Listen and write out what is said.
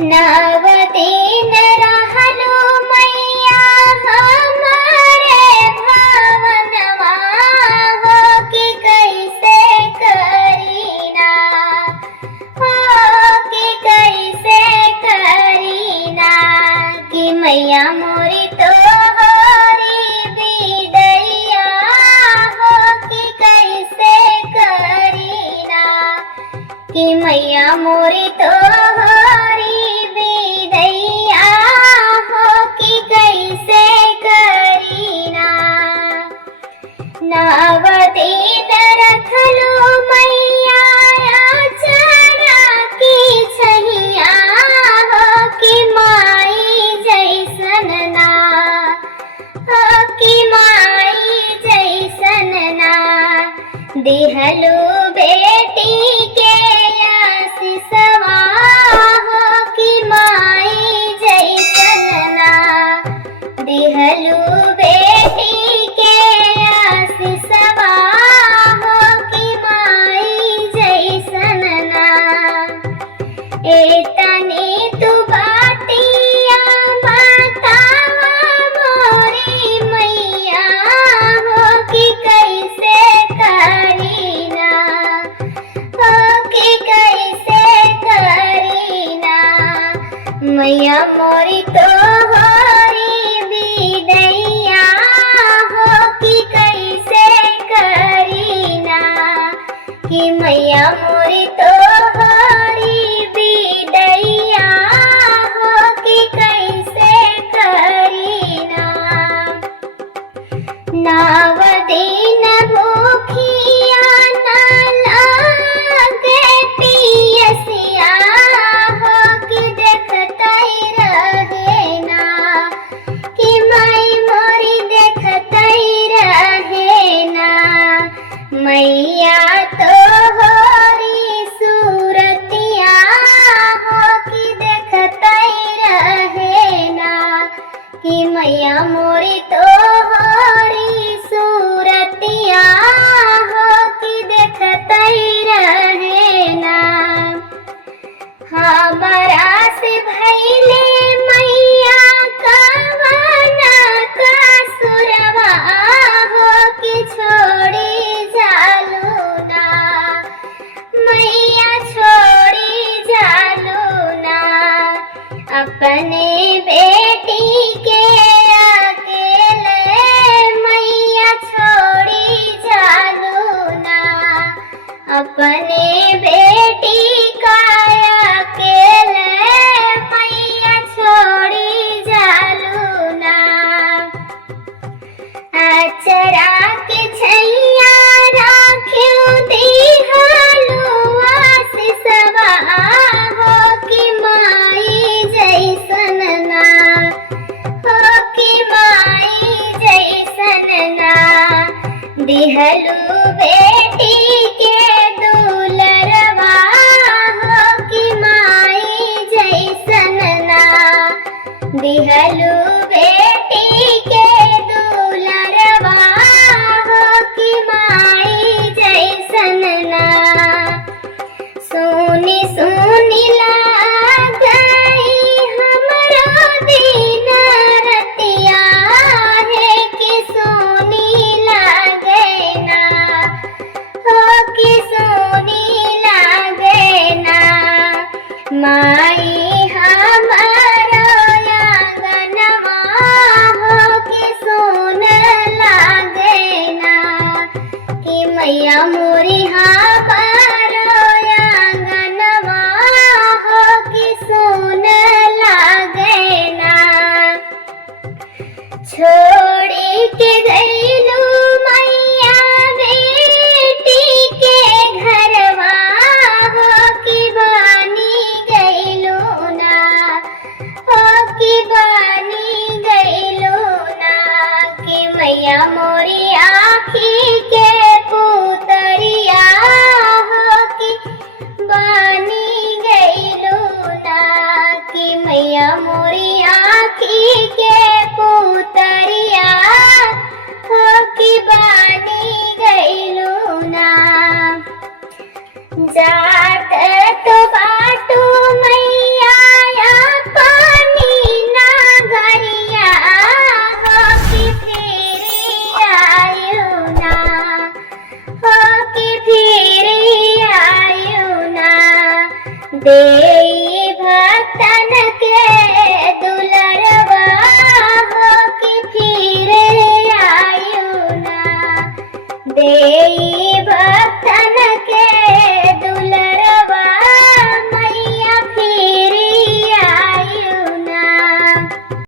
नव दिन रहलु मैया हमारे भवनवा हो कि कैसे करीना हो कि कैसे करीना कि मैया मोरी तो होरी बिदैया हो कि कैसे करीना कि मैया मोरी तो होरी बिदैया हो कि कैसे करीना। नव दिन रखलु मैया चरा की छहिया हो कि माई जैसन ना हो कि माई जैसन ना दिहलु बेटी के आशीषवा हो कि माई जैसन ना दिहलु बेटी के आशीषवा हो कि माई जैसन ना। एतनी तू बातिया बतावा मोरी मैया हो कि कैसे करीना हो कि कैसे करीना मैया मोरी तो होरी बिदैया हो कि कैसे करीना कि मैया मोरी तो होरी बिदैया हो कि कैसे करीना। नव दिन भूखिया न लागे पियसिया हो कि देखतई रहे ना कि माई मोरी देखतई रहे ना मैया तो होरी सूरतिया हो कि देखतई रहे ना कि मैया मोरी तो होरी सूरतिया हो कि देखतई रहे ना। हमरा से भइले मैया कवना कसुरवा हो कि छोड़ी जालू ना मैया छोड़ी जालू ना अपने बेटी के अकेले मैया छोड़ी जालू ना अपने बेटी का अकेले मैया छोड़ी जालू ना। अचरा के छैया राख्यू दिहालू आशीषवा हो कि माई जैसन ना हो कि माई जैसन ना दिहलू बेटी के दुलरवा हो कि माई जैसन ना दिहलू बेटी के दुलरवा हो कि माई जैसन ना। सुनी सुनी लागई हमरो दिन रतिया है कि सुनी लागे ना हो कि सुनी लागे ना माई हमारो आंगनवा हो कि सुन लागे ना कि मैया मोरी हमारो आंगनवा हो कि सुन लागे ना। छोड़ी के गईलू मैया बेटी के घरवा हो कि बानी गईलू ना हो कि बानी गईलू ना कि मैया मोरी आँखी के पुतरिया हो कि बानी गईलू ना कि मैया मोरी आँखी के पुतरिया हो कि बानी गईलू ना। जात तो बाटू मैया देई भक्तन के